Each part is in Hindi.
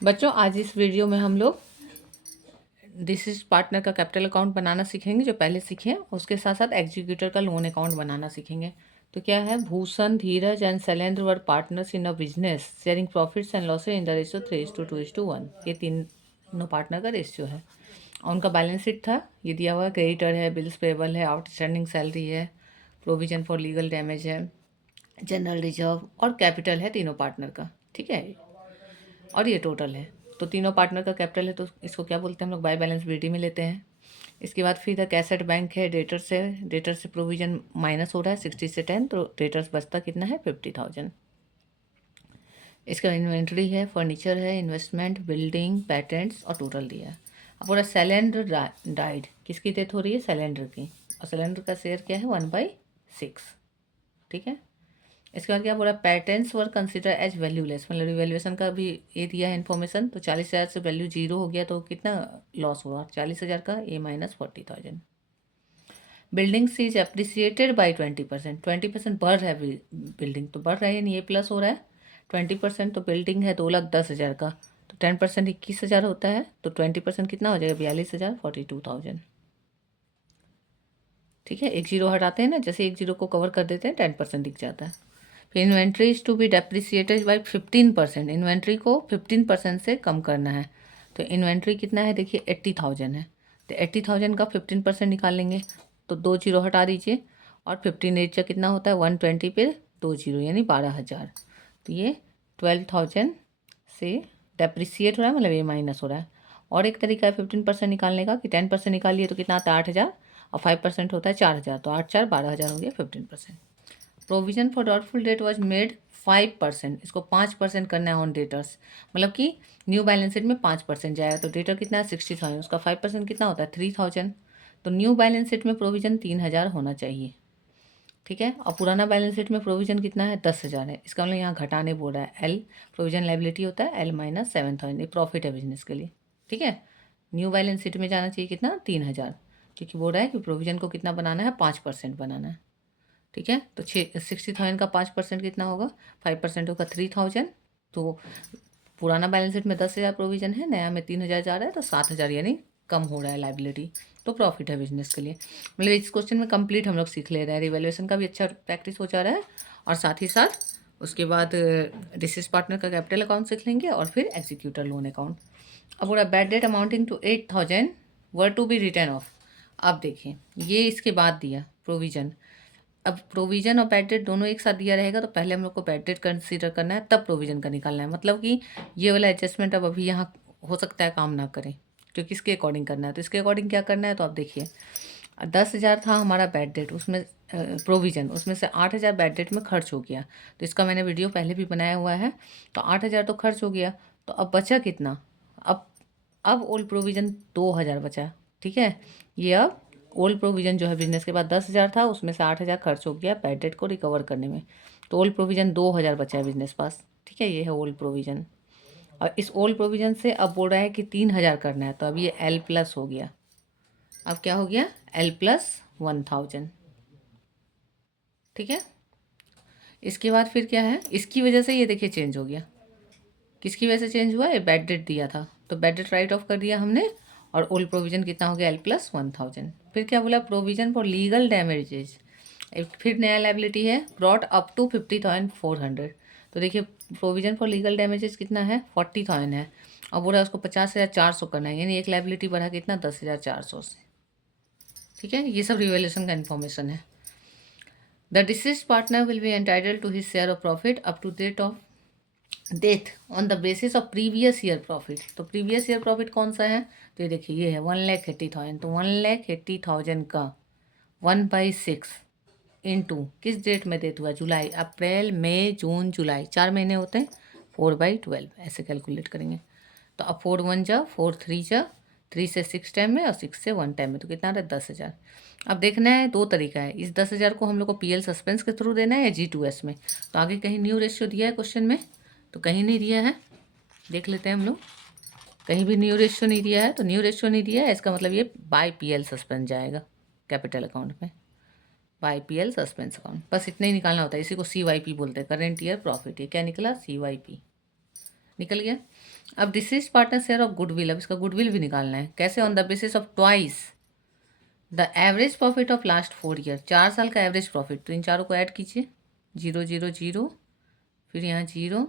बच्चों आज इस वीडियो में हम लोग डिसीज पार्टनर का कैपिटल अकाउंट बनाना सीखेंगे जो पहले सीखे हैं। उसके साथ साथ एग्जीक्यूटर का लोन अकाउंट बनाना सीखेंगे। तो क्या है, Bhushan, Dheeraj and Shailendra were partners in a business sharing profits and losses in the ratio 3:2:1। ये तीनों पार्टनर का रेशियो है और उनका बैलेंस शीट था। ये दिया हुआ है, क्रेडिटर है, बिल्स पेबल है, आउटस्टैंडिंग सैलरी है, प्रोविजन फॉर लीगल डैमेज है, जनरल रिजर्व और कैपिटल है तीनों पार्टनर का। ठीक है, और ये टोटल है। तो तीनों पार्टनर का कैपिटल है तो इसको क्या बोलते हैं हम लोग, बाय बैलेंस बीडी में लेते हैं। इसके बाद फिर कैसेट बैंक है, डेटर से प्रोविजन माइनस हो रहा है 60 से 10, तो डेटर्स बचता कितना है 50,000। इसका इन्वेंट्री है, फर्नीचर है, इन्वेस्टमेंट, बिल्डिंग, पैटेंट्स और टोटल दिया है। अब पूरा सिलेंडर डाइड, किसकी डेथ हो रही है, सिलेंडर की, और सिलेंडर का शेयर क्या है 1/6। ठीक है, इसके बाद क्या बोला, पैटेंट्स वर कंसिडर एज वैल्यूलेस, मतलब रिवैल्यूएशन का भी ये दिया है इन्फॉर्मेशन। तो 40,000 से वैल्यू 0 हो गया तो कितना लॉस हुआ, 40,000 का a minus 40,000। Buildings is appreciated by 20%, 20% बढ़ रहा है बिल्डिंग, तो बढ़ रहा है यानी ये प्लस हो रहा है 20%। तो बिल्डिंग है 2,10,000 का, तो 10% 21,000 होता है, तो 20% कितना हो जाएगा 42,000, 42,000। ठीक है, एक जीरो हटाते हैं ना, जैसे एक जीरो को कवर कर देते हैं 10% दिख जाता है। फिर inventory is to be depreciated by 15%, inventory को 15% से कम करना है। तो इन्वेंट्री कितना है देखिए 80,000 है, तो 80,000 का 15% निकाल लेंगे, तो 2 जीरो हटा दीजिए, और 15 का कितना होता है 120 पे 2 जीरो यानी 12,000। तो ये 12,000 से डेप्रिसिएट हो रहा है, मतलब ये माइनस हो रहा है। और एक तरीका है 15% निकालने का, कि 10% निकालिए तो कितना आता है 8,000, और 5% होता है 4,000, तो 8 4 12,000 हो गया 15%। Provision for doubtful date was made 5%, इसको 5% करना है ऑन डेटर्स, मतलब कि न्यू बैलेंस शीट में 5% जाएगा, तो डेटर कितना है 60,000, उसका 5% कितना होता है 3,000। तो न्यू बैलेंस शीट में प्रोविजन 3,000 होना चाहिए। ठीक है, और पुराना बैलेंस शीट में प्रोविजन कितना है 10,000 है, इसका मतलब यहाँ घटाने बोल रहा है। एल प्रोविजन लाइबिलिटी होता है एल माइनस 7,000, ये प्रॉफिट है बिजनेस के लिए। ठीक है, न्यू बैलेंस शीट में जाना चाहिए कितना 3,000, क्योंकि बोल रहा है कि प्रोविजन को कितना बनाना है 5% बनाना है। ठीक है, तो 60,000 का 5% कितना होगा, 5% होगा 3,000। तो पुराना बैलेंस शीट में 10,000 प्रोविजन है, नया में 3,000 जा रहा है, तो 7,000 यानी कम हो रहा है लाइबिलिटी, तो प्रॉफिट है बिजनेस के लिए। मतलब इस क्वेश्चन में कंप्लीट हम लोग सीख ले रहे हैं, रिवैल्यूएशन का भी अच्छा प्रैक्टिस हो जा रहा है, और साथ ही साथ उसके बाद डिसीज पार्टनर का कैपिटल अकाउंट सीख लेंगे, और फिर एग्जीक्यूटर लोन अकाउंट। अब पूरा bad debt amounting to 8,000 were to be written off. अब देखिए ये इसके बाद दिया प्रोविजन। अब प्रोविजन और बैड डेट दोनों एक साथ दिया रहेगा, तो पहले हम लोग को बैड डेट कंसीडर करना है, तब प्रोविजन का निकालना है। मतलब कि ये वाला एडजस्टमेंट अब अभी यहाँ हो सकता है काम ना करें, क्योंकि इसके अकॉर्डिंग करना है। तो इसके अकॉर्डिंग क्या करना है, तो आप देखिए 10,000 था हमारा बैड डेट, उसमें प्रोविजन, उसमें से 8,000 बैड डेट में खर्च हो गया। तो इसका मैंने वीडियो पहले भी बनाया हुआ है। तो 8,000 तो खर्च हो गया, तो अब बचा कितना, अब अब ओल्ड प्रोविजन 2,000 बचा। ठीक है, ये अब ओल्ड प्रोविजन जो है बिजनेस के बाद 10,000 था, उसमें से 8,000 खर्च हो गया बैड डेट को रिकवर करने में, तो ओल्ड प्रोविजन 2,000 बचा है बिजनेस पास। ठीक है, ये है ओल्ड प्रोविजन। और इस ओल्ड प्रोविजन से अब बोल रहा है कि 3,000 करना है, तो अब ये एल प्लस हो गया। अब क्या हो गया एल प्लस 1,000। ठीक है, इसके बाद फिर क्या है, इसकी वजह से ये देखिए चेंज हो गया। किसकी वजह से चेंज हुआ, ये बैड डेट दिया था, तो बैड डेट राइट ऑफ कर दिया हमने, और ओल्ड प्रोविजन कितना हो गया एल प्लस 1,000। फिर क्या बोला, प्रोविजन फॉर लीगल डैमेजेज, एक फिर नया लाइबिलिटी है, ब्रॉट अप टू 50,400। तो देखिए प्रोविजन फॉर लीगल डैमेजेस कितना है 40,000 है, और बोला उसको 50,400 करना है, यानी एक लाइबिलिटी बढ़ा कितना 10,400 से। ठीक है, ये सब रिवेल्यूशन का इन्फॉर्मेशन है। The deceased partner will be entitle to his share of profit up to date of death on the basis of previous year profit. तो प्रीवियस ईयर प्रॉफिट कौन सा है, तो ये देखिए ये है 1,80,000, तो 1,80,000 का 1/6 इंटू किस डेट में डेट हुआ, जुलाई, अप्रैल, मई, जून, जुलाई, 4 महीने होते हैं, 4/12 ऐसे कैलकुलेट करेंगे। तो अब 4 1 जा, 4 3 जा, 3 से 6 टाइम में और 6 से 1 टाइम में, तो कितना रहा 10,000। अब देखना है दो तरीका है, इस 10,000 को हम लोग को पीएल सस्पेंस के थ्रू देना है या G2S में। तो आगे कहीं न्यू रेशियो दिया है क्वेश्चन में, तो कहीं नहीं दिया है, देख लेते हैं हम लोग, कहीं भी न्यू रेशियो नहीं दिया है। तो न्यू रेशियो नहीं दिया है, इसका मतलब ये बाय पीएल सस्पेंस जाएगा कैपिटल अकाउंट में, बाय पीएल सस्पेंस अकाउंट, बस इतना ही निकालना होता है। इसी को CYP बोलते हैं, करेंट ईयर प्रॉफिट। ये क्या निकला CYP। निकल गया। अब deceased partner share of goodwill, अब इसका गुडविल भी निकालना है। कैसे? On the basis of twice the average profit of last 4 year, 4 साल का एवरेज प्रॉफिट। तो इन चारों को ऐड कीजिए, 0 0 0, फिर यहाँ 0,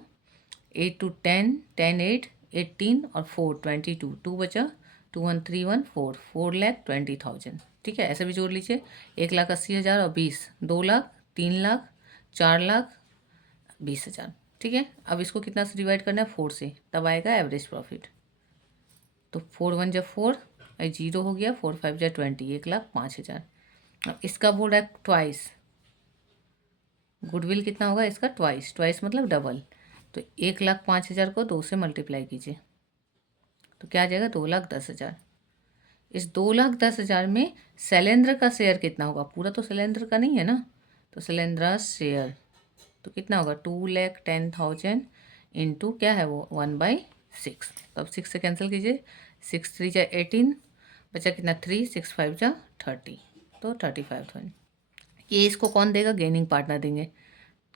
8 to 10, 10 8, 18 और 4 22, 2 बचा, 2 1 3 1 4, 4,20,000। ठीक है, ऐसे भी जोड़ लीजिए, 1,80,000 और 20, 2 लाख, 3 लाख, 4,20,000। ठीक है, अब इसको कितना से डिवाइड करना है? 4 से, तब आएगा एवरेज प्रॉफिट। तो 4 1 जा 4, 0 हो गया, 4 5 जा 20, 1,05,000। अब इसका बोल रहा है ट्वाइस, गुडविल कितना होगा इसका? ट्वाइस, ट्वाइस मतलब डबल। तो 1,05,000 को 2 से मल्टीप्लाई कीजिए, तो क्या आ जाएगा? 2,10,000। इस 2,10,000 में शैलेंद्र का शेयर कितना होगा? पूरा तो शैलेंद्र का नहीं है ना, तो शैलेंद्र शेयर तो कितना होगा? 2,10,000 इंटू क्या है वो? 1/6। तो अब 6 से कैंसिल कीजिए, 6 3 जा 18, बचा कितना? 3, 6 5 जा 30, तो 35,000। ये इसको कौन देगा? गेनिंग पार्टनर देंगे,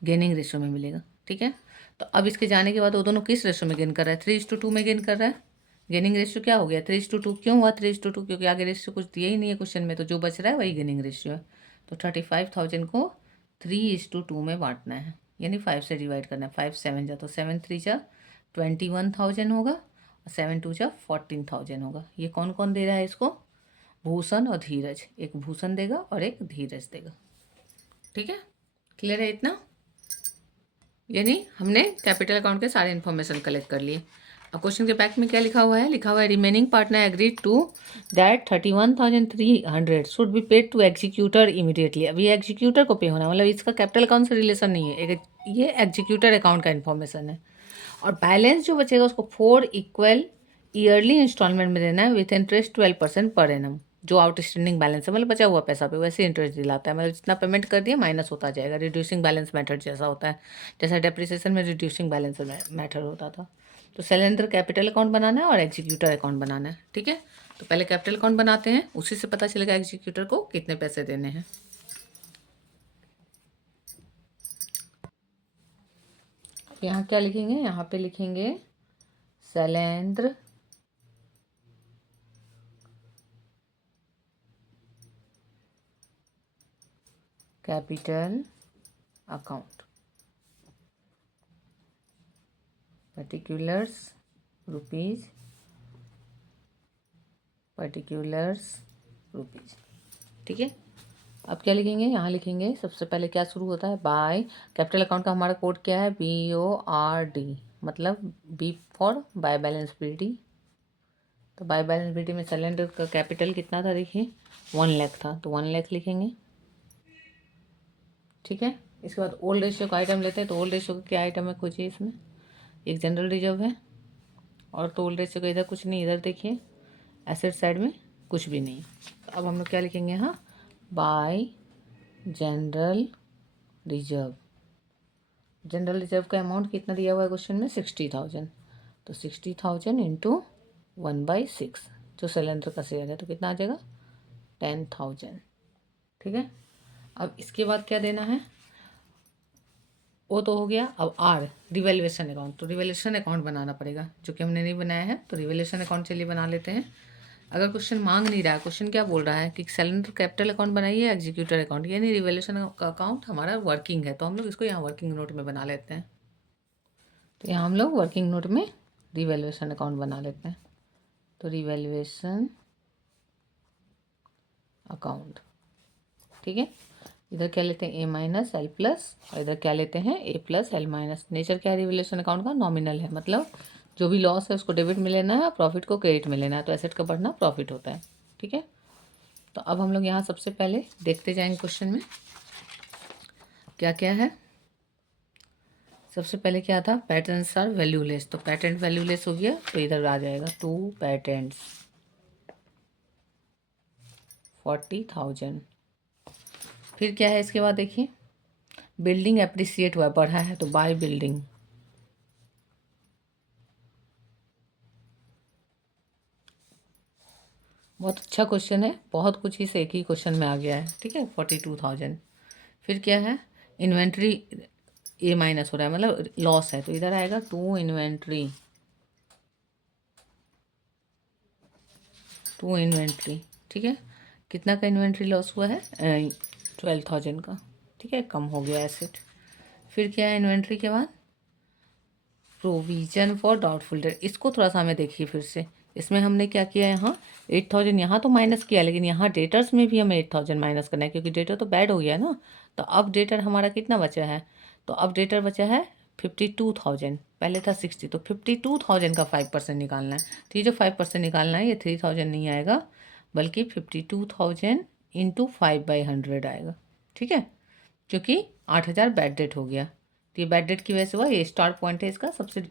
गेनिंग रेशो में मिलेगा। ठीक है, तो अब इसके जाने के बाद वो दोनों किस रेशो में गेन कर रहा है? 3:2 में गेन कर रहा है। गेनिंग रेशियो क्या हो गया? 3:2। क्यों हुआ 3:2? क्योंकि आगे रेशियो कुछ दिया ही नहीं है क्वेश्चन में, तो जो बच रहा है वही गेनिंग रेशियो है। तो 35,000 को 3:2 में बांटना है, यानी 5 से डिवाइड करना है। 5 7 जा, तो 7 3 जा 21,000 होगा, और 7 2 जा 14,000 होगा। ये कौन कौन दे रहा है इसको? भूषण और धीरज। एक भूषण देगा और एक धीरज देगा। ठीक है, क्लियर है इतना? यानी हमने कैपिटल अकाउंट के सारे इन्फॉर्मेशन कलेक्ट कर लिए। अब क्वेश्चन के बैक में क्या लिखा हुआ है? लिखा हुआ है remaining partner agreed to that 31,300 should be paid to executor immediately. अब ये एग्जीक्यूटर को पे होना, मतलब इसका कैपिटल अकाउंट से रिलेशन नहीं है, ये एग्जीक्यूटर अकाउंट का इन्फॉर्मेशन है। और बैलेंस जो बचेगा उसको 4 इक्वल ईयरली इंस्टॉलमेंट में देना है विथ इंटरेस्ट 12% पर एनम। जो आउटस्टैंडिंग बैलेंस है, मतलब बचा हुआ पैसा पे वैसे इंटरेस्ट दिलाता है, मतलब जितना पेमेंट कर दिया माइनस होता जाएगा। रिड्यूसिंग बैलेंस मेथड जैसा होता है, जैसा डेप्रिसिएशन में रिड्यूसिंग बैलेंस मेथड होता था। तो सेलेंडर कैपिटल अकाउंट बनाना है और एग्जीक्यूटर अकाउंट बनाना है। ठीक है, तो पहले कैपिटल अकाउंट बनाते हैं, उसी से पता चलेगा एग्जीक्यूटर को कितने पैसे देने हैं। यहाँ क्या लिखेंगे? यहाँ पे लिखेंगे Shailendra capital account, particulars rupees, particulars rupees. ठीक है, अब क्या लिखेंगे? यहाँ लिखेंगे सबसे पहले क्या शुरू होता है? बाय। कैपिटल अकाउंट का हमारा कोड क्या है? BORD, मतलब B for by balance BD। तो बाय बैलेंस BD में सिलेंडर का कैपिटल कितना था? देखिए 1 लाख था, तो 1 लाख लिखेंगे। ठीक है, इसके बाद ओल्ड रेशियो का आइटम लेते हैं। तो ओल्ड रेशियो का क्या आइटम है? खोजिए इसमें। एक जनरल रिजर्व है, और तो ओल्ड रेशियो का इधर कुछ नहीं, इधर देखिए एसेट साइड में कुछ भी नहीं। तो अब हम लोग क्या लिखेंगे? यहाँ bye general reserve. General reserve का अमाउंट कितना दिया हुआ है क्वेश्चन में? 60,000। तो 60,000 इंटू 1/6, जो सिलेंडर का शेयर है, तो कितना आ जाएगा? 10,000। ठीक है, अब इसके बाद क्या देना है? वो तो हो गया। अब आर, रिवैल्यूएशन अकाउंट। तो रिवैल्यूएशन अकाउंट बनाना पड़ेगा, जो कि हमने नहीं बनाया है। तो रिवैल्यूएशन अकाउंट चलिए बना लेते हैं। अगर क्वेश्चन मांग नहीं रहा है, क्वेश्चन क्या बोल रहा है कि सिलेंडर कैपिटल अकाउंट बनाइए, एग्जीक्यूटर अकाउंट, यानी रिवैल्यूएशन का अकाउंट हमारा वर्किंग है, तो हम लोग इसको यहाँ वर्किंग नोट में बना लेते हैं। तो यहाँ हम लोग वर्किंग नोट में रिवैल्यूएशन अकाउंट बना लेते हैं। तो रिवैल्यूएशन अकाउंट, ठीक है। इधर क्या लेते हैं? A-L+, और इधर क्या लेते हैं? A+L-। नेचर क्या है रिवैल्यूएशन अकाउंट का? नॉमिनल है, मतलब जो भी लॉस है उसको डेबिट में लेना है, प्रॉफिट को क्रेडिट में लेना है। तो एसेट का बढ़ना प्रॉफिट होता है। ठीक है, तो अब हम लोग यहाँ सबसे पहले देखते जाएंगे क्वेश्चन में क्या क्या है। सबसे पहले क्या था? Patents are valueless. तो पैटेंट वैल्यूलेस हो गया, तो इधर आ जाएगा 2 पैटेंट्स 40,000। फिर क्या है इसके बाद? देखिए बिल्डिंग एप्रिसिएट हुआ, बढ़ा है, तो बाय बिल्डिंग। बहुत अच्छा क्वेश्चन है, बहुत कुछ ही से एक ही क्वेश्चन में आ गया है। ठीक है, 42,000। फिर क्या है? इन्वेंट्री A- हो रहा है, मतलब लॉस है, तो इधर आएगा 2 इन्वेंट्री टू इन्वेंट्री, ठीक है। कितना का इन्वेंट्री लॉस हुआ है? 12,000 का, ठीक है, कम हो गया एसेट। फिर क्या है इन्वेंट्री के बाद? Provision for doubtful date. इसको थोड़ा सा हमें देखिए फिर से। इसमें हमने क्या किया, यहाँ 8,000 यहाँ तो माइनस किया, लेकिन यहाँ डेटर्स में भी हमें 8,000 माइनस करना है, क्योंकि डेटर तो बैड हो गया ना। तो अब डेटर हमारा कितना बचा है? तो अब डेटर बचा है 52,000, पहले था 60, तो 52,000 का 5% निकालना है। तो ये जो 5% निकालना है, ये 3,000 नहीं आएगा, बल्कि 52,000 इंटू 5/100 आएगा, ठीक है, क्योंकि 8,000 बैड डेट हो गया। तो ये बैड डेट की वजह से हुआ, ये स्टार पॉइंट है इसका, सबसे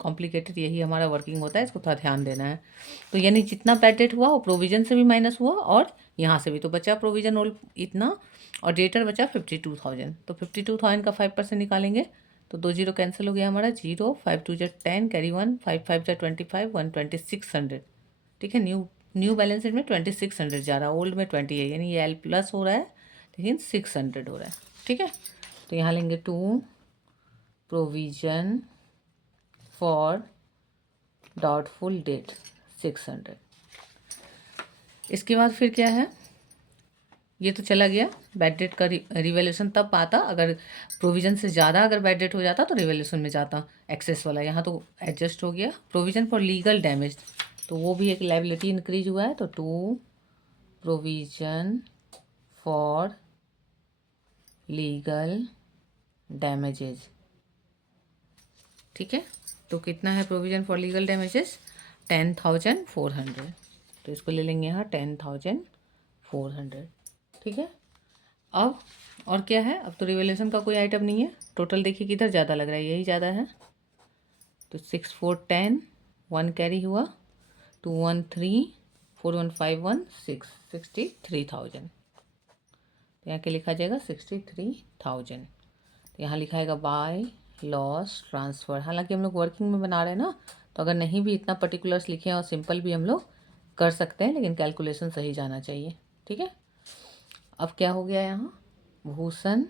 कॉम्प्लिकेटेड यही हमारा वर्किंग होता है, इसको थोड़ा ध्यान देना है। तो यानी जितना बैड डेट हुआ वो प्रोविजन से भी माइनस हुआ और यहाँ से भी, तो बचा प्रोविजन और इतना, और डेटर बचा 52,000। तो 52,000 का 5% निकालेंगे तो 2 जीरो कैंसिल हो गया हमारा, 0, 5 2 10, कैरी 1, 5 5 25, 12600, ठीक है। न्यू बैलेंस शीट में 2600 जा रहा है, ओल्ड में 20 है, यानी ये एल प्लस हो रहा है लेकिन 600 हो रहा है, ठीक है। तो यहाँ लेंगे to provision for doubtful debt 600। इसके बाद फिर क्या है, ये तो चला गया बैड डेट का रिवैल्यूएशन तब आता अगर प्रोविजन से ज़्यादा अगर बैड डेट हो जाता तो रिवैल्यूएशन में जाता एक्सेस वाला, यहाँ तो एडजस्ट हो गया। प्रोविजन फॉर लीगल डैमेज, तो वो भी एक लाइबिलिटी इंक्रीज हुआ है, तो to provision for legal damages, ठीक है। तो कितना है प्रोविजन फॉर लीगल डैमेजेस? 10,400, तो इसको ले लेंगे यहाँ 10,400, ठीक है। अब और क्या है, अब तो रिवैल्यूएशन का कोई आइटम नहीं है। टोटल देखिए किधर ज़्यादा लग रहा है, यही ज़्यादा है, तो 6 4 10, 1 कैरी हुआ, 2 1 3, 4 1 5 1 6, 63,000, तो यहाँ के लिखा जाएगा 63,000। तो यहाँ लिखाएगा बाय लॉस ट्रांसफ़र। हालांकि हम लोग वर्किंग में बना रहे हैं ना, तो अगर नहीं भी इतना पर्टिकुलर्स लिखे और सिंपल भी हम लोग कर सकते हैं, लेकिन कैलकुलेशन सही जाना चाहिए, ठीक है। अब क्या हो गया यहाँ, भूषण,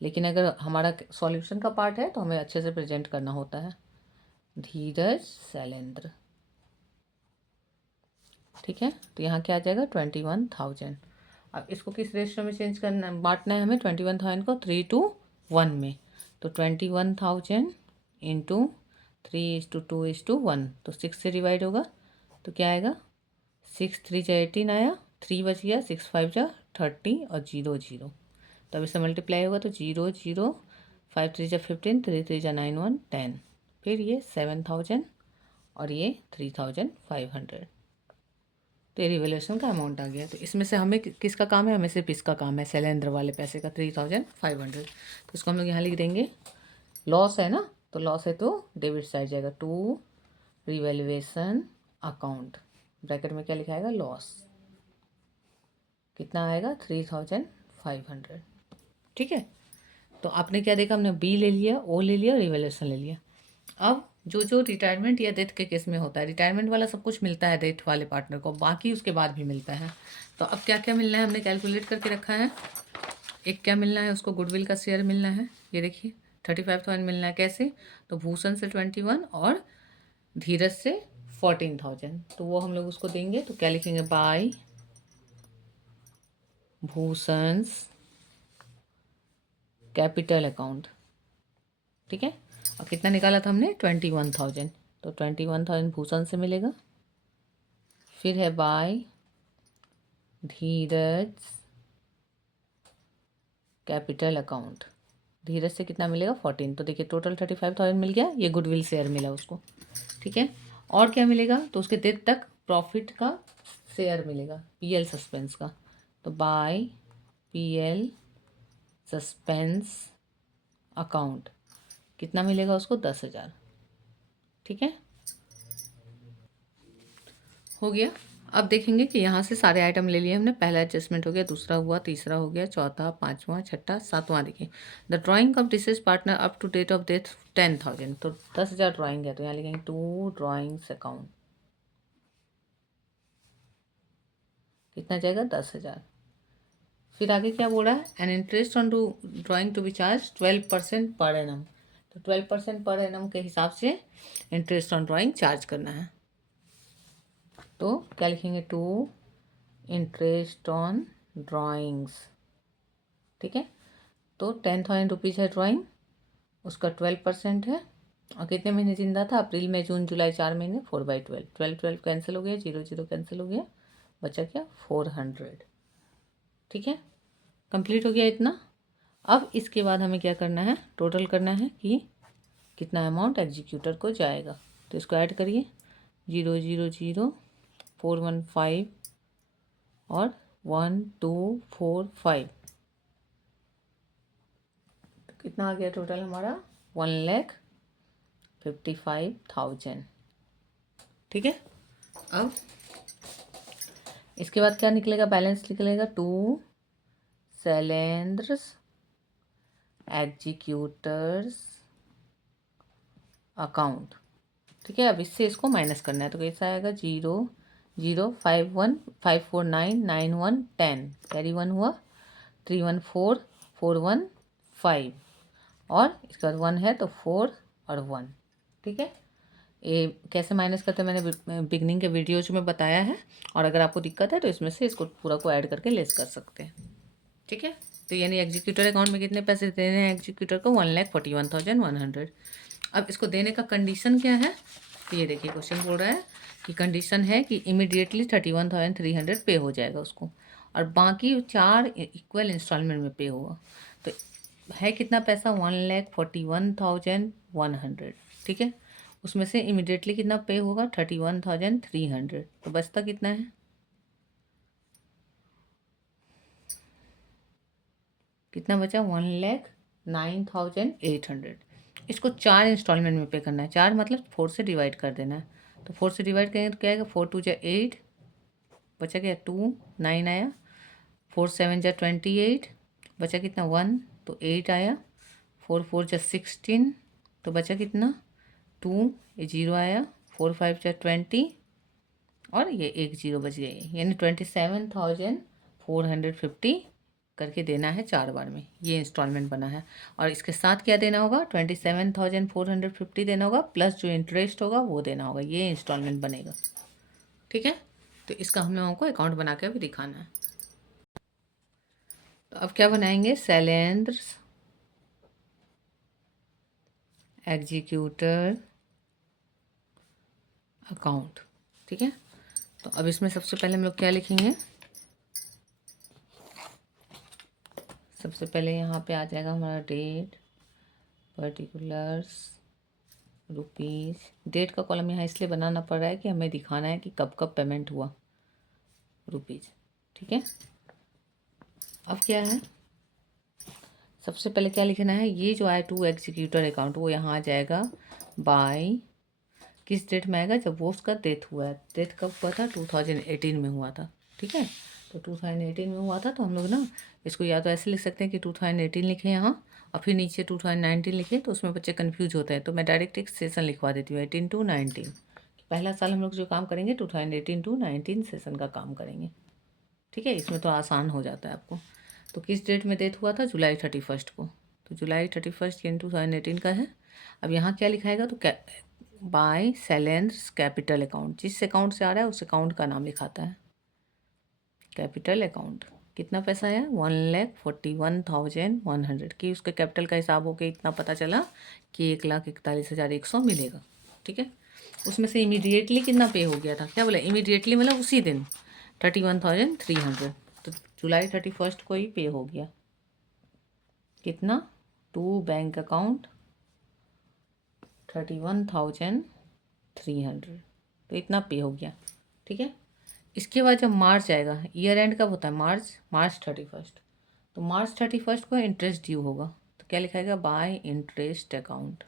लेकिन अगर हमारा सॉल्यूशन का पार्ट है तो हमें अच्छे से प्रेजेंट करना होता है, धीरज शैलेंद्र, ठीक है। तो यहाँ क्या आ जाएगा 21,000। अब इसको किस रेशियो में चेंज करना, बांटना है हमें 21,000 को 3:1 में, तो 21,000 इंटू 3:2:1, तो 6 से डिवाइड होगा, तो क्या आएगा 6 3 जा 18 आया, 3 बच गया, 6 5 जा 30 और 0 0, तो अब इससे मल्टीप्लाई होगा तो 0 0, 5 3 जा 15, 3 3 जा 9 1 10, फिर ये 7,000 और ये 3,500, तो ये रिवैल्यूएशन का अमाउंट आ गया। तो इसमें से हमें किसका काम है, हमें सिर्फ इसका काम है, शैलेंद्र वाले पैसे का 3,500। तो इसको हम लोग यहाँ लिख देंगे, लॉस है ना, तो लॉस है तो डेबिट साइड जाएगा, टू रिवैल्यूएशन अकाउंट, ब्रैकेट में क्या लिखाएगा, लॉस, कितना आएगा 3,500, ठीक है। तो आपने क्या देखा, हमने बी ले लिया, ओ ले लिया, रिवैल्यूएशन ले लिया। अब जो जो रिटायरमेंट या डेथ के केस में होता है, रिटायरमेंट वाला सब कुछ मिलता है डेथ वाले पार्टनर को, बाकी उसके बाद भी मिलता है। तो अब क्या क्या मिलना है हमने कैलकुलेट करके रखा है। एक क्या मिलना है, उसको गुडविल का शेयर मिलना है, ये देखिए 35,000 मिलना है। कैसे, तो भूषण से 21 और धीरज से 14,000, तो वो हम लोग उसको देंगे। तो क्या लिखेंगे, बाय भूषण कैपिटल अकाउंट, ठीक है। और कितना निकाला था हमने 21,000, तो 21,000 भूषण से मिलेगा। फिर है बाय धीरज कैपिटल अकाउंट, धीरज से कितना मिलेगा 14, तो देखिए टोटल 35,000 मिल गया, ये गुडविल शेयर मिला उसको, ठीक है। और क्या मिलेगा, तो उसके डेट तक प्रॉफिट का शेयर मिलेगा, पीएल सस्पेंस का, तो बाय पीएल सस्पेंस अकाउंट कितना मिलेगा उसको 10,000, ठीक है, हो गया। अब देखेंगे कि यहाँ से सारे आइटम ले लिए हमने, पहला एडजस्टमेंट हो गया, दूसरा हुआ, तीसरा हो गया, चौथा, पाँचवा, छठा, सातवां। देखिए the drawing of deceased partner up to date of death 10,000, तो 10,000 ड्राइंग है, तो यहाँ लिखेंगे टू ड्राइंग्स अकाउंट, कितना जाएगा 10,000। फिर आगे क्या बोल रहा है, an interest on to drawing to be charge 12% पर एनम, तो 12% पर एनम के हिसाब से इंटरेस्ट ऑन ड्राइंग चार्ज करना है। तो क्या लिखेंगे, टू इंटरेस्ट ऑन ड्राइंग्स। ठीक है, तो 10,000 रुपीज़ है ड्राइंग, उसका 12% है। और कितने महीने जिंदा था, अप्रैल मई जून जुलाई, 4 महीने, 4/12, 12 कैंसिल हो गया, 0 कैंसिल हो गया, बचा क्या, 400। ठीक है, कंप्लीट हो गया इतना। अब इसके बाद हमें क्या करना है, टोटल करना है कि कितना अमाउंट एग्जीक्यूटर को जाएगा। तो इसको ऐड करिए, 0, 0, 0, 415 और 1245, तो कितना आ गया टोटल हमारा, 1,55,000। ठीक है, अब इसके बाद क्या निकलेगा, बैलेंस निकलेगा, टू शैलेंद्रस एग्जीक्यूटर्स अकाउंट। ठीक है, अब इससे इसको माइनस करना है, तो कैसा आएगा, 0, 0, 51, 549, 91, 10, कैरी 1 हुआ, 314, 415, और इसके बाद 1 है तो 4 और 1। ठीक है, ये कैसे माइनस करते हैं मैंने बिगनिंग के वीडियोज में बताया है, और अगर आपको दिक्कत है तो इसमें से इसको पूरा को ऐड करके लेस कर सकते हैं। ठीक है, तो यानी एग्जीक्यूटर अकाउंट में कितने पैसे देने हैं एग्जीक्यूटर को, 1,41,100। अब इसको देने का कंडीशन क्या है, तो ये देखिए क्वेश्चन बोल रहा है कि कंडीशन है कि इमीडिएटली 31,300 पे हो जाएगा उसको, और बाकी 4 इक्वल इंस्टॉलमेंट में पे होगा। तो है कितना पैसा, 1,41,100। ठीक है, उसमें से इमीडिएटली कितना पे होगा, 31,300, तो बचता कितना है, कितना बचा, 1,09,800। इसको 4 इंस्टॉलमेंट में पे करना है, 4 मतलब 4 से डिवाइड कर देना है। तो 4 से डिवाइड करेंगे तो क्या आएगा, 4 2 जा 8, बचा क्या 2, 9 आया, 4 7 जा 28, बचा कितना 1, तो 8 आया, 4 4 जा 16, तो बचा कितना 2, ये 0 आया, 4 5 जा 20, और ये एक 0 बच गई, यानी 27,450 करके देना है 4 बार में, ये इंस्टॉलमेंट बना है। और इसके साथ क्या देना होगा, 27,450 देना होगा, प्लस जो इंटरेस्ट होगा वो देना होगा, ये इंस्टॉलमेंट बनेगा। ठीक है, तो इसका हम लोगों को अकाउंट बना के अभी दिखाना है। तो अब क्या बनाएंगे, शैलेंद्र एग्जीक्यूटर अकाउंट। ठीक है, तो अब इसमें सबसे पहले हम लोग क्या लिखेंगे, सबसे पहले यहाँ पे आ जाएगा हमारा डेट, पर्टिकुलर्स, रुपीज़। डेट का कॉलम यहाँ इसलिए बनाना पड़ रहा है कि हमें दिखाना है कि कब कब पेमेंट हुआ, रुपीज़। ठीक है, अब क्या है, सबसे पहले क्या लिखना है, ये जो आया टू एग्जीक्यूटर अकाउंट, वो यहाँ आ जाएगा बाय, किस डेट में आएगा, जब वो उसका डेथ हुआ है। डेथ कब हुआ था, 2018 में हुआ था। ठीक है, तो 2018 में हुआ था, तो हम लोग ना इसको या तो ऐसे लिख सकते हैं कि 2018 लिखे यहाँ, और फिर नीचे 2019 लिखे, तो उसमें बच्चे कंफ्यूज होते हैं, तो मैं डायरेक्ट एक सेशन लिखवा देती हूँ, 18 to 19। पहला साल हम लोग जो काम करेंगे 2018 to 19 सेशन का काम करेंगे। ठीक है, इसमें तो आसान हो जाता है आपको। तो किस डेट में डेथ हुआ था, जुलाई 31 को, तो जुलाई 31 यानी 2018 का है। अब यहाँ क्या लिखाएगा, तो बाय शैलेंद्र कैपिटल अकाउंट, जिस अकाउंट से आ रहा है उस अकाउंट का नाम लिखाता है, कैपिटल अकाउंट। कितना पैसा है, 1,41,100 की, उसके कैपिटल का हिसाब होकर इतना पता चला कि 1,41,100 मिलेगा। ठीक है, उसमें से इमीडिएटली कितना पे हो गया था, क्या बोला, इमीडिएटली मतलब उसी दिन 31,300, तो जुलाई 31 को ही पे हो गया, कितना, टू बैंक अकाउंट 31,300, तो इतना पे हो गया। ठीक है, इसके बाद जब मार्च आएगा, ईयर एंड कब होता है, मार्च 31, तो मार्च 31 को इंटरेस्ट ड्यू होगा, तो क्या लिखाएगा, बाय इंटरेस्ट अकाउंट।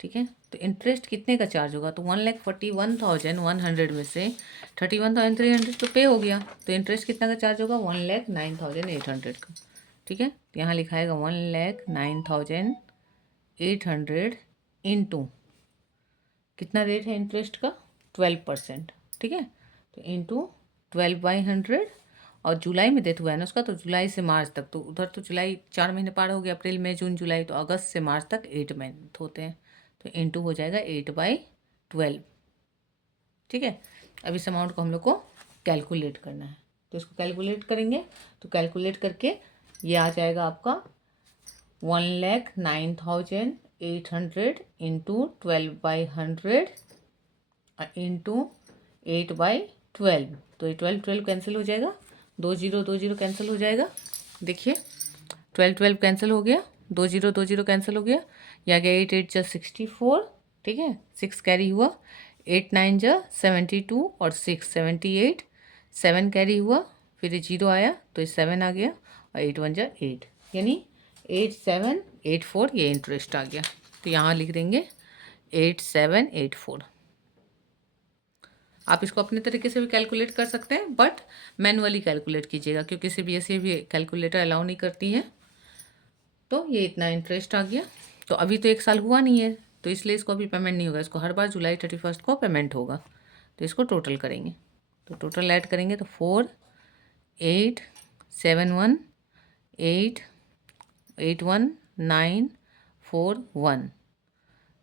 ठीक है, तो इंटरेस्ट कितने का चार्ज होगा, तो 1,41,100 में से 31,300 तो पे हो गया, तो इंटरेस्ट कितना का चार्ज होगा, 1,09,800 का। ठीक है, तो यहाँ लिखाएगा 1,09,800 इंटू, कितना रेट है इंटरेस्ट का, 12%। ठीक है, तो इंटू 12/100, और जुलाई में डेथ हुआ है ना उसका, तो जुलाई से मार्च तक, तो उधर तो जुलाई 4 महीने पार हो गया, अप्रैल मई जून जुलाई, तो अगस्त से मार्च तक 8 मंथ होते हैं, तो इंटू हो जाएगा 8/12। ठीक है, अब इस अमाउंट को हम लोग को कैलकुलेट करना है, तो इसको कैलकुलेट करेंगे। तो कैलकुलेट करके ये आ जाएगा आपका 1,09,800 इंटू 12/100 इंटू 8/12। तो ये 12 कैंसिल हो जाएगा, 2 0 कैंसिल हो जाएगा। देखिए 12 कैंसिल हो गया, 2 0 कैंसिल हो गया, ये आ गया 8 8 जा 64, ठीक है, 6 कैरी हुआ, 8 9 जा 72 और 6 78, 7 कैरी हुआ, फिर ये 0 आया तो ये 7 आ गया और 8 1 जा 8, यानी 8784 ये इंटरेस्ट आ गया। तो यहाँ लिख देंगे 8784। आप इसको अपने तरीके से भी कैलकुलेट कर सकते हैं, बट मैनुअली कैलकुलेट कीजिएगा क्योंकि सीबीएसई भी कैलकुलेटर अलाउ नहीं करती है। तो ये इतना इंटरेस्ट आ गया। तो अभी तो 1 साल हुआ नहीं है, तो इसलिए इसको अभी पेमेंट नहीं होगा, इसको हर बार जुलाई 31 को पेमेंट होगा। तो इसको टोटल करेंगे, तो टोटल ऐड करेंगे तो 4,8,7,1,8,1,9,4,1,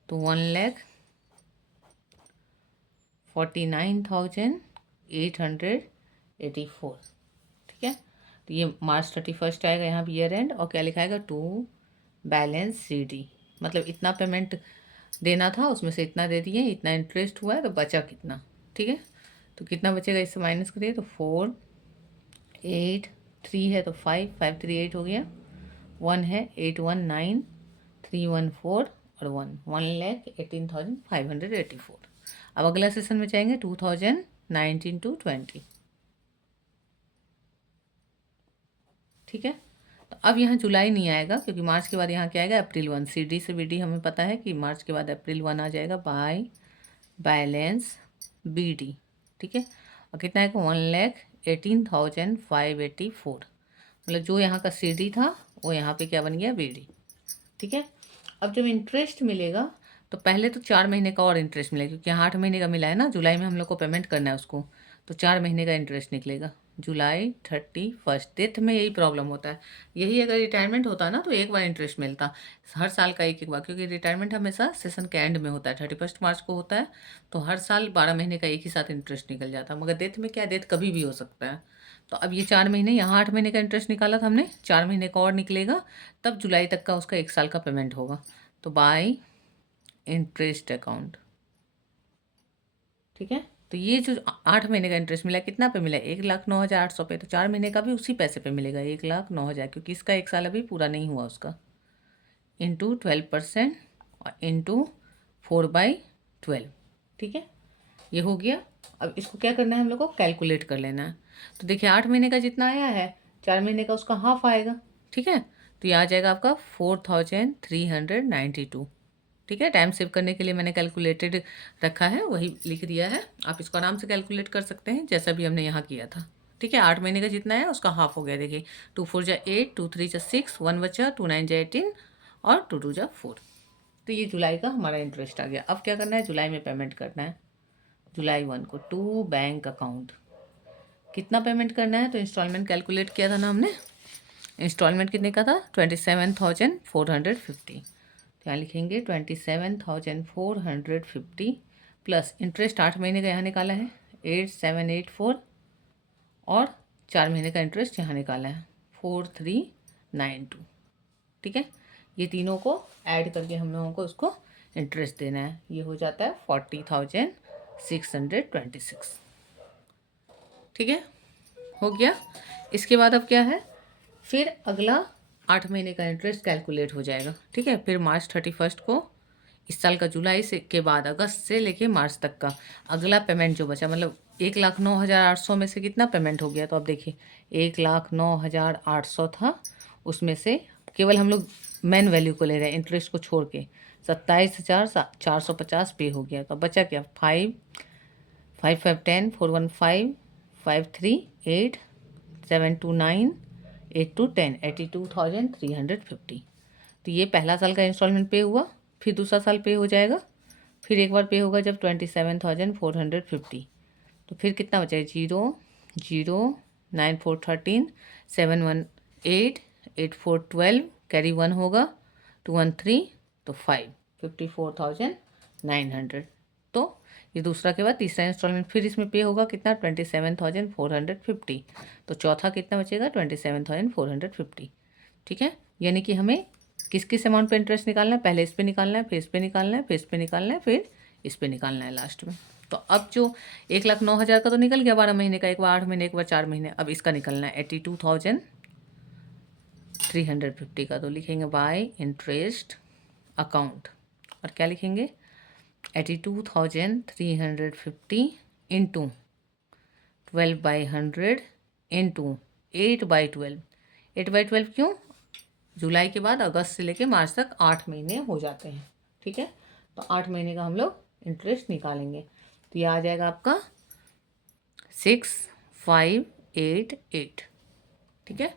तो 1,49,884, ठीक है। तो ये March 31 आएगा यहाँ पे ईयर एंड, और क्या लिखाएगा टू बैलेंस CD, मतलब इतना पेमेंट देना था उसमें से इतना दे दिए, इतना इंटरेस्ट हुआ है तो बचा कितना, ठीक है। तो कितना बचेगा इससे माइनस करिए तो 4 8 3 है तो 5 5 3 8 हो गया, 1 है 8 1 9 3 1 4 और 1,18,584। अब अगला सेशन में जाएंगे 2019 to 20, ठीक है। तो अब यहाँ जुलाई नहीं आएगा क्योंकि मार्च के बाद यहाँ क्या आएगा अप्रैल 1, CD से BD हमें पता है कि मार्च के बाद अप्रैल 1 आ जाएगा बाय बैलेंस BD, ठीक है। और कितना आएगा 1,18,584, मतलब जो यहाँ का CD था वो यहाँ पे क्या बन गया BD, ठीक है। अब जब इंटरेस्ट मिलेगा तो पहले तो 4 महीने का और इंटरेस्ट मिलेगा क्योंकि यहाँ 8 महीने का मिला है ना, जुलाई में हम लोग को पेमेंट करना है उसको, तो 4 महीने का इंटरेस्ट निकलेगा जुलाई 31। डेथ में यही प्रॉब्लम होता है, यही अगर रिटायरमेंट होता ना तो एक बार इंटरेस्ट मिलता, हर साल का एक एक बार, क्योंकि रिटायरमेंट हमेशा सेशन के एंड में होता है, 31 मार्च को होता है, तो हर साल 12 महीने का एक ही साथ इंटरेस्ट निकल जाता है। मगर डेथ में क्या, डेथ कभी भी हो सकता है। तो अब ये 4 महीने, यहाँ 8 महीने का इंटरेस्ट निकाला था हमने, 4 महीने का और निकलेगा, तब जुलाई तक का उसका 1 साल का पेमेंट होगा। तो बाय इंटरेस्ट अकाउंट, ठीक है। तो ये जो 8 महीने का इंटरेस्ट मिला कितना पे मिला 1,09,800 पे, तो 4 महीने का भी उसी पैसे पे मिलेगा 1,09,000, क्योंकि इसका 1 साल अभी पूरा नहीं हुआ उसका, इंटू 12% और इंटू 4/12, ठीक है। ये हो गया। अब इसको क्या करना है हम लोग को कैलकुलेट कर लेना है। तो देखिए 8 महीने का जितना आया है 4 महीने का उसका हाफ आएगा, ठीक है। तो ये आ जाएगा आपका 4,392, ठीक है। टाइम सेव करने के लिए मैंने कैलकुलेटेड रखा है, वही लिख दिया है, आप इसको आराम से कैलकुलेट कर सकते हैं जैसा भी हमने यहाँ किया था, ठीक है। 8 महीने का जितना है उसका हाफ हो गया, देखिए 2 4 जा 8, 2 3 जा 6, 1 बचा, 2 9 जा 18 और 2 2 जा 4। तो ये जुलाई का हमारा इंटरेस्ट आ गया। अब क्या करना है, जुलाई में पेमेंट करना है, जुलाई 1 को टू बैंक अकाउंट। कितना पेमेंट करना है, तो इंस्टॉलमेंट कैलकुलेट किया था ना हमने, इंस्टॉलमेंट कितने का था 27,450। तो यहाँ लिखेंगे 27,450 प्लस इंटरेस्ट 8 महीने का यहाँ निकाला है 8784, और 4 महीने का इंटरेस्ट यहाँ निकाला है 4392, ठीक है। ये तीनों को ऐड करके हम लोगों को उसको इंटरेस्ट देना है, ये हो जाता है 40,626, ठीक है, हो गया। इसके बाद अब क्या है, फिर अगला 8 महीने का इंटरेस्ट कैलकुलेट हो जाएगा, ठीक है। फिर March 31 को इस साल का जुलाई से के बाद अगस्त से लेके मार्च तक का अगला पेमेंट जो बचा, मतलब 1,09,800 में से कितना पेमेंट हो गया, तो अब देखिए 1,09,800 था, उसमें से केवल हम लोग मेन वैल्यू को ले रहे हैं इंटरेस्ट को छोड़ के, 27,450 पे हो गया। तो अब बचा क्या 5 5 5 10 4 1 5 5 3 8 7 2 9 8 2 10 82,350। तो ये पहला साल का इंस्टॉलमेंट पे हुआ, फिर दूसरा साल पे हो जाएगा, फिर एक बार पे होगा जब 27,450। तो फिर कितना बचेगा 0 0 9 4 13 7 1 8 8 4 12 कैरी 1 होगा 2 1 3, तो 5 54,900, तो ये दूसरा के बाद तीसरा इंस्टॉलमेंट फिर इसमें पे होगा कितना 27,450। तो चौथा कितना बचेगा 27,450। ठीक है, यानी कि हमें किस किस अमाउंट पे इंटरेस्ट निकालना है, पहले इस पे निकालना है, फिर इस पे निकालना है, फिर इस पे निकालना है, फिर इस पे निकालना है लास्ट में। तो अब जो 1,09,000 का तो निकल गया 12 महीने का, एक बार 8 महीने, एक बार 4 महीने। अब इसका निकलना है 82,350 का। तो लिखेंगे बाय इंटरेस्ट अकाउंट, और क्या लिखेंगे 82,350 इंटू 12/100 इंटू 8/12। 8/12 क्यों? जुलाई के बाद अगस्त से लेके मार्च तक 8 महीने हो जाते हैं। ठीक है, तो 8 महीने का हम लोग इंटरेस्ट निकालेंगे। तो ये आ जाएगा आपका 6588। ठीक है,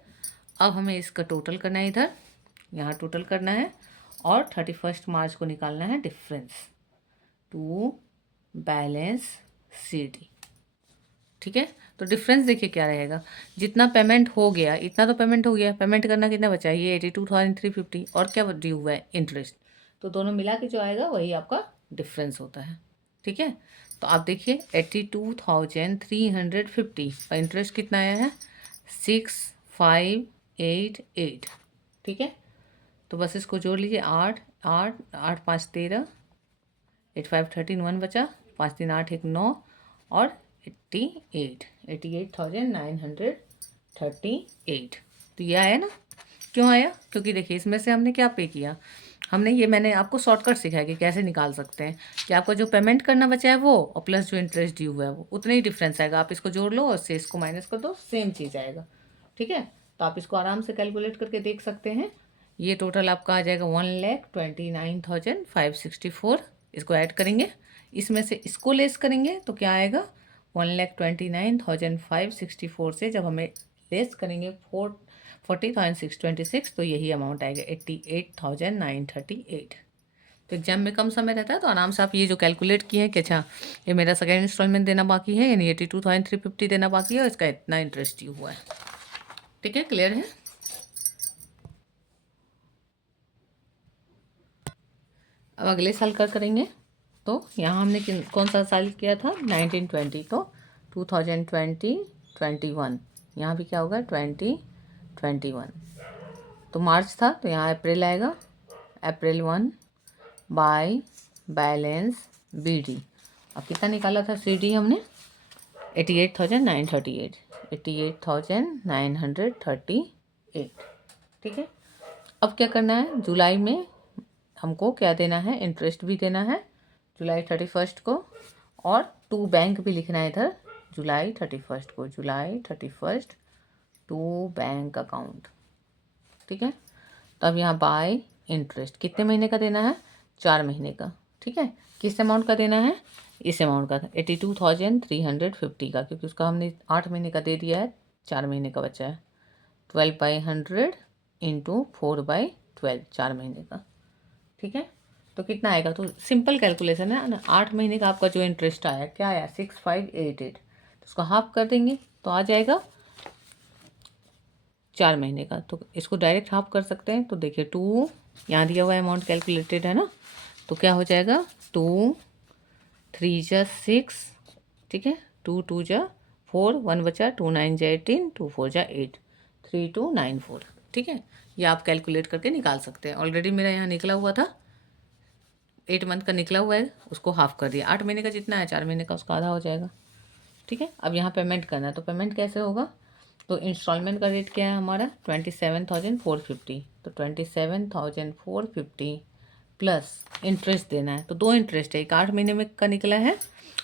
अब हमें इसका टोटल करना है, इधर यहाँ टोटल करना है, और 31 मार्च को निकालना है डिफरेंस टू बैलेंस CD। ठीक है, तो डिफरेंस देखिए क्या रहेगा, जितना पेमेंट हो गया इतना तो पेमेंट हो गया, पेमेंट करना कितना बचा है ये 82,350, और क्या ड्यू हुआ है इंटरेस्ट। तो दोनों मिला के जो आएगा वही आपका डिफरेंस होता है। ठीक है, तो आप देखिए 82,350 का इंटरेस्ट कितना आया है 6588। ठीक है, तो बस इसको जोड़ लीजिए, 8 8 8 5 13, 8 5 13, 1 बचा, 5 3 8 1 9, और 88,938। तो ये आया ना, क्यों आया? क्योंकि देखिए इसमें से हमने क्या पे किया, हमने ये मैंने आपको शॉर्टकट सिखाया कि कैसे निकाल सकते हैं, कि आपका जो पेमेंट करना बचा है वो, और प्लस जो इंटरेस्ट ड्यू हुआ है वो, उतना ही डिफरेंस आएगा। आप इसको जोड़ लो और से इसको माइनस कर दो, सेम चीज़ आएगा। ठीक है, तो आप इसको आराम से कैलकुलेट करके देख सकते हैं। ये टोटल आपका आ जाएगा 1,29,564। इसको ऐड करेंगे, इसमें से इसको लेस करेंगे तो क्या आएगा 1,29,564 से जब हमें लेस करेंगे 40,626, तो यही अमाउंट आएगा 88,938। तो एग्जाम में कम समय रहता है, तो आराम से आप ये जो कैलकुलेट किए हैं कि अच्छा ये मेरा सेकेंड इंस्टॉलमेंट देना बाकी है, यानी 82,350 देना बाकी है, और इसका इतना इंटरेस्ट ड्यू हुआ है। ठीक है, क्लियर है? अब अगले साल कर करेंगे। तो यहाँ हमने कौन सा साल किया था 1920, तो 2020 21, यहाँ भी क्या होगा 2021। तो मार्च था तो यहाँ अप्रैल आएगा, अप्रैल 1 बाय बैलेंस BD। अब कितना निकाला था CD हमने 88,938, 88,938। ठीक है, अब क्या करना है, जुलाई में हमको क्या देना है, इंटरेस्ट भी देना है जुलाई 31 को, और टू बैंक भी लिखना है इधर जुलाई 31 को, जुलाई 31 टू बैंक अकाउंट। ठीक है, तो अब यहाँ बाय इंटरेस्ट कितने महीने का देना है 4 महीने का। ठीक है, किस अमाउंट का देना है, इस अमाउंट का 82,350 का, क्योंकि उसका हमने 8 महीने का दे दिया है, 4 महीने का बचा है। 12/100 इंटू 4/12, 4 महीने का। ठीक है, तो कितना आएगा, तो सिंपल कैलकुलेशन है ना, 8 महीने का आपका जो इंटरेस्ट आया क्या आया 6588, तो उसको हाफ कर देंगे तो आ जाएगा 4 महीने का। तो इसको डायरेक्ट हाफ कर सकते हैं, तो देखिए 2 यहाँ दिया हुआ अमाउंट कैलकुलेटेड है ना, तो क्या हो जाएगा 2 3 जा 6, ठीक है, 2 2 जा 4, 1 बचा, 2 9 जा 18, 2 4 जा 8, 3294। ठीक है, ये आप कैलकुलेट करके निकाल सकते हैं। ऑलरेडी मेरा यहाँ निकला हुआ था, 8 मंथ का निकला हुआ है, उसको हाफ कर दिया, 8 महीने का जितना है 4 महीने का उसका आधा हो जाएगा। ठीक है, अब यहाँ पेमेंट करना है, तो पेमेंट कैसे होगा, तो इंस्टॉलमेंट का रेट क्या है हमारा 27,450, तो 27,450 प्लस इंटरेस्ट देना है, तो 2 इंटरेस्ट है, एक 8 महीने में का निकला है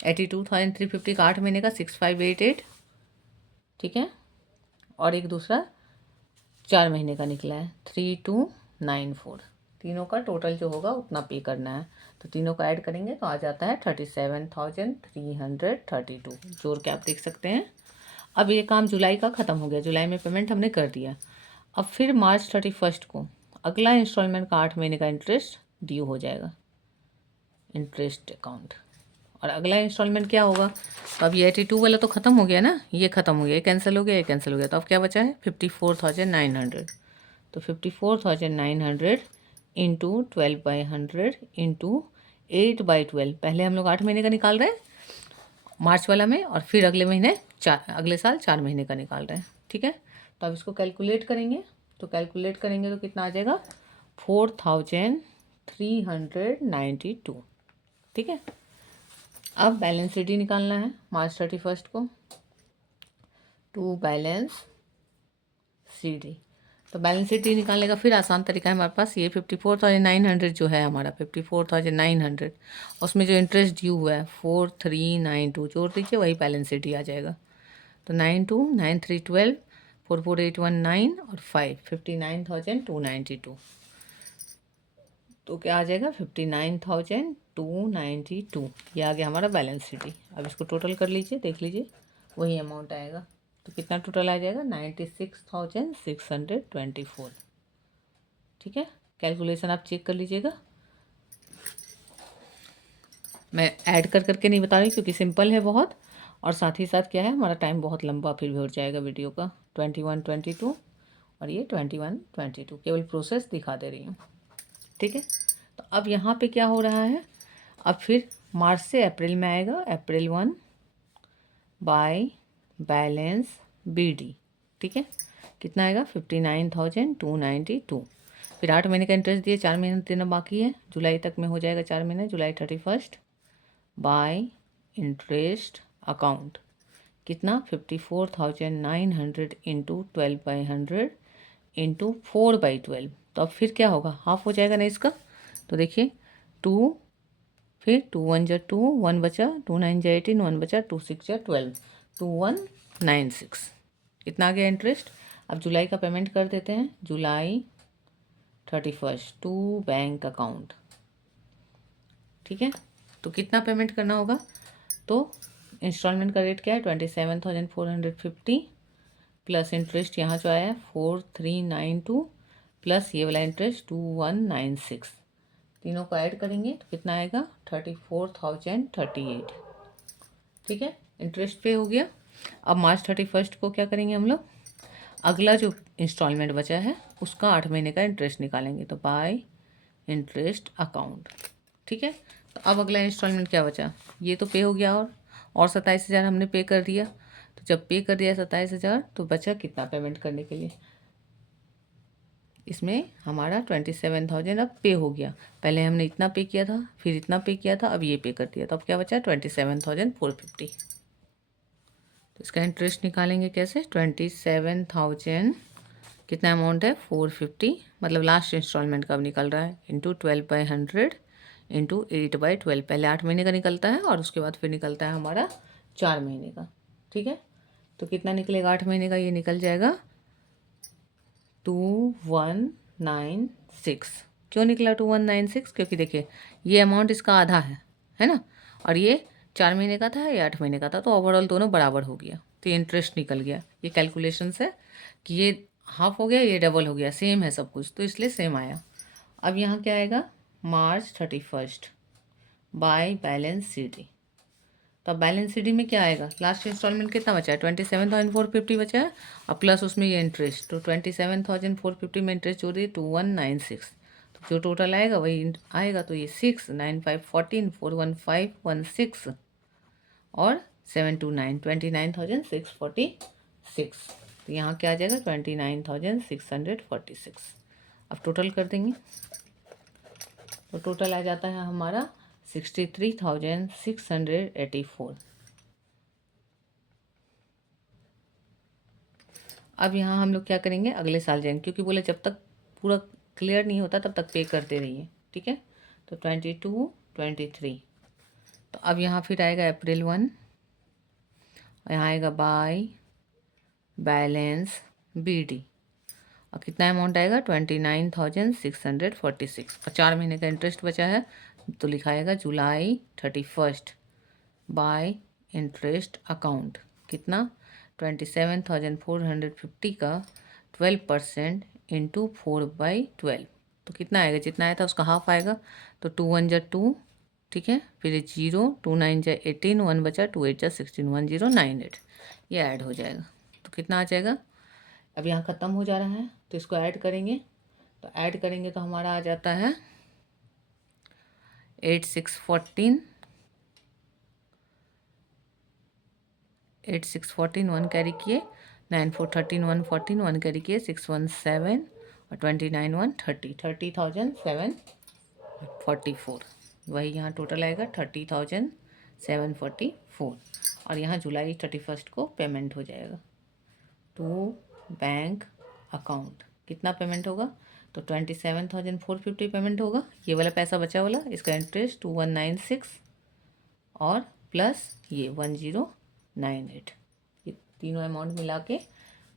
82,350 का 8 महीने का 6588। ठीक है, और एक दूसरा 4 महीने का निकला है 3294। तीनों का टोटल जो होगा उतना पे करना है, तो तीनों का ऐड करेंगे तो आ जाता है 37,332, जोड़ के आप देख सकते हैं। अब ये काम जुलाई का ख़त्म हो गया, जुलाई में पेमेंट हमने कर दिया। अब फिर मार्च 31 को अगला इंस्टॉलमेंट का 8 महीने का इंटरेस्ट ड्यू हो जाएगा, इंटरेस्ट अकाउंट। और अगला इंस्टॉलमेंट क्या होगा, तो अब ये 82 वाला तो ख़त्म हो गया ना, ये ख़त्म हो गया, ये कैंसिल हो गया, ये कैंसिल हो गया, तो अब क्या बचा है 54,900। तो 54,900 इंटू 12/100 इंटू 8/12, पहले हम लोग 8 महीने का निकाल रहे हैं मार्च वाला में, और फिर अगले महीने अगले साल 4 महीने का निकाल रहे हैं। ठीक है, तो अब इसको कैलकुलेट करेंगे, तो कितना आ जाएगा 4392। ठीक है, अब बैलेंस शीट ही निकालना है मार्च 31 को, टू बैलेंस शीट। तो बैलेंस शीट ही निकालने का फिर आसान तरीका है हमारे पास, ये 54,900 जो है हमारा 54,900, उसमें जो इंटरेस्ट ड्यू हुआ है 4392 जोड़ दीजिए, वही बैलेंस शीट ही आ जाएगा। तो 92 9 3 12 44819 और 5 59,292, तो क्या आ जाएगा 59,292, ये आ गया हमारा बैलेंस शीट ही। अब इसको टोटल कर लीजिए, देख लीजिए वही अमाउंट आएगा। तो कितना टोटल आ जाएगा 96,624। ठीक है, कैलकुलेशन आप चेक कर लीजिएगा, मैं ऐड कर करके नहीं बता रही क्योंकि सिंपल है बहुत, और साथ ही साथ क्या है हमारा टाइम बहुत लंबा फिर भी हो जाएगा वीडियो का। 21 22 और ये 21 22 केवल प्रोसेस दिखा दे रही हूँ। ठीक है, तो अब यहाँ पे क्या हो रहा है, अब फिर मार्च से अप्रैल में आएगा, अप्रैल 1 बाय बैलेंस BD। ठीक है, कितना आएगा 59,292। फिर 8 महीने का इंटरेस्ट दिए, 4 महीने देना बाकी है, जुलाई तक में हो जाएगा 4 महीने, जुलाई 31 बाय इंटरेस्ट अकाउंट, कितना 54,900 इंटू 12/100 इंटू 4/12। तो अब फिर क्या होगा, हाफ हो जाएगा ना इसका। तो देखिए 2, फिर 2 1 जा 2, 1 बचा, 2 9 जा 18, 1 बचा, 2 6 जा 12, 2196। कितना आ गया इंटरेस्ट। अब जुलाई का पेमेंट कर देते हैं, जुलाई 31 टू बैंक अकाउंट। ठीक है, तो कितना पेमेंट करना होगा, तो इंस्टॉलमेंट का रेट क्या है 27,450 प्लस इंटरेस्ट यहाँ जो आया है 4392 प्लस ये वाला इंटरेस्ट 2196, तीनों को ऐड करेंगे तो कितना आएगा 34,038। ठीक है, इंटरेस्ट पे हो गया। अब मार्च 31 को क्या करेंगे हम लोग, अगला जो इंस्टॉलमेंट बचा है उसका 8 महीने का इंटरेस्ट निकालेंगे, तो बाय इंटरेस्ट अकाउंट। ठीक है, तो अब अगला इंस्टॉलमेंट क्या बचा, ये तो पे हो गया, और 27,000 हमने पे कर दिया। तो जब पे कर दिया 27,000 तो बचा कितना पेमेंट करने के लिए, इसमें हमारा 27,000 अब पे हो गया। पहले हमने इतना पे किया था, फिर इतना पे किया था, अब ये पे कर दिया, तो अब क्या बचा 27,450। तो इसका इंटरेस्ट निकालेंगे कैसे, 27,000 कितना अमाउंट है 450, मतलब लास्ट इंस्टॉलमेंट कब निकल रहा है, इंटू 12/100 इंटू 8/12। पहले 8 महीने का निकलता है और उसके बाद फिर निकलता है हमारा 4 महीने का। ठीक है, तो कितना निकलेगा 8 महीने का, ये निकल जाएगा 2196। क्यों निकला 2196, क्योंकि देखिए ये अमाउंट इसका आधा है ना, और ये 4 महीने का था, ये 8 महीने का था, तो ओवरऑल दोनों बराबर हो गया, तो ये इंटरेस्ट निकल गया। ये कैलकुलेशन से कि ये हाफ हो गया, ये डबल हो गया, सेम है सब कुछ, तो इसलिए सेम आया। अब यहाँ क्या आएगा मार्च 31 बाय बैलेंस CD। तो अब बैलेंस CD में क्या आएगा, लास्ट इंस्टॉलमेंट कितना बचा है 27,450 बचा है, और प्लस उसमें ये इंटरेस्ट, तो 27,450 में इंटरेस्ट जोड़ दिए 2196, तो जो टोटल आएगा वही आएगा। तो ये 6 9 5 14 41516 और 729 29,646। तो यहाँ क्या आ जाएगा 29,646। अब टोटल कर देंगे, तो टोटल आ जाता है हमारा 63,684। अब यहाँ हम लोग क्या करेंगे, अगले साल जाएंगे, क्योंकि बोले जब तक पूरा क्लियर नहीं होता तब तक पे करते रहिए। ठीक है, तो 22 23। तो अब यहाँ फिर आएगा अप्रैल 1, और यहाँ आएगा बाय बैलेंस BD, और कितना अमाउंट आएगा 29,646, और 4 महीने का इंटरेस्ट बचा है, तो लिखाएगा जुलाई 31 बाय इंटरेस्ट अकाउंट, कितना 27,450 का 12% इंटू 4/12, तो कितना आएगा, जितना आया था उसका हाफ आएगा, तो 2 1 जा 2। ठीक है, फिर 0 2 9 जा 18, 1 बचा, 2 8 जा 16, 1098, ये ऐड हो जाएगा। तो कितना आ जाएगा, अब यहाँ ख़त्म हो जा रहा है, तो इसको ऐड करेंगे, तो ऐड करेंगे तो हमारा आ जाता है 8 6 14 1 कैरी किए, 9 4 13 1 14 1 कैरी किए, 6 1 7 और 29 1 30, 30,744। वही यहाँ टोटल आएगा 30,744। और यहाँ जुलाई 31 को पेमेंट हो जाएगा टू बैंक अकाउंट। कितना पेमेंट होगा? तो 27,450 पेमेंट होगा। ये वाला पैसा बचा वाला, इसका इंटरेस्ट 2196 और प्लस ये 1098, ये तीनों अमाउंट मिला के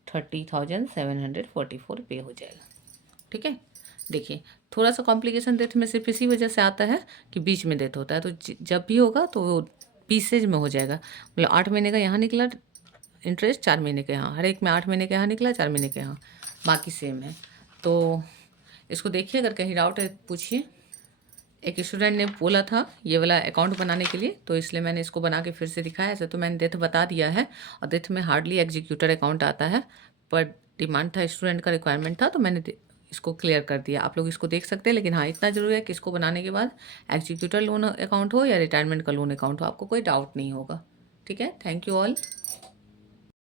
30,744 पे हो जाएगा। ठीक है, देखिए थोड़ा सा कॉम्प्लिकेशन डेथ में सिर्फ इसी वजह से आता है कि बीच में डेथ होता है, तो जब भी होगा तो वो पीसेज में हो जाएगा। मतलब 8 महीने का यहाँ निकला इंटरेस्ट, 4 महीने के यहाँ, हर एक में 8 महीने के यहाँ निकला, 4 महीने के यहाँ, बाकी सेम है। तो इसको देखिए, अगर कहीं डाउट है पूछिए। एक स्टूडेंट ने बोला था ये वाला अकाउंट बनाने के लिए, तो इसलिए मैंने इसको बना के फिर से दिखाया। ऐसे तो मैंने डेथ बता दिया है, और डेथ में हार्डली एग्जीक्यूटर अकाउंट आता है, पर डिमांड था, स्टूडेंट का रिक्वायरमेंट था, तो मैंने इसको क्लियर कर दिया। आप लोग इसको देख सकते हैं, लेकिन हाँ इतना जरूरी है कि इसको बनाने के बाद एग्जीक्यूटर लोन अकाउंट हो या रिटायरमेंट का लोन अकाउंट हो, आपको कोई डाउट नहीं होगा। ठीक है, थैंक यू ऑल।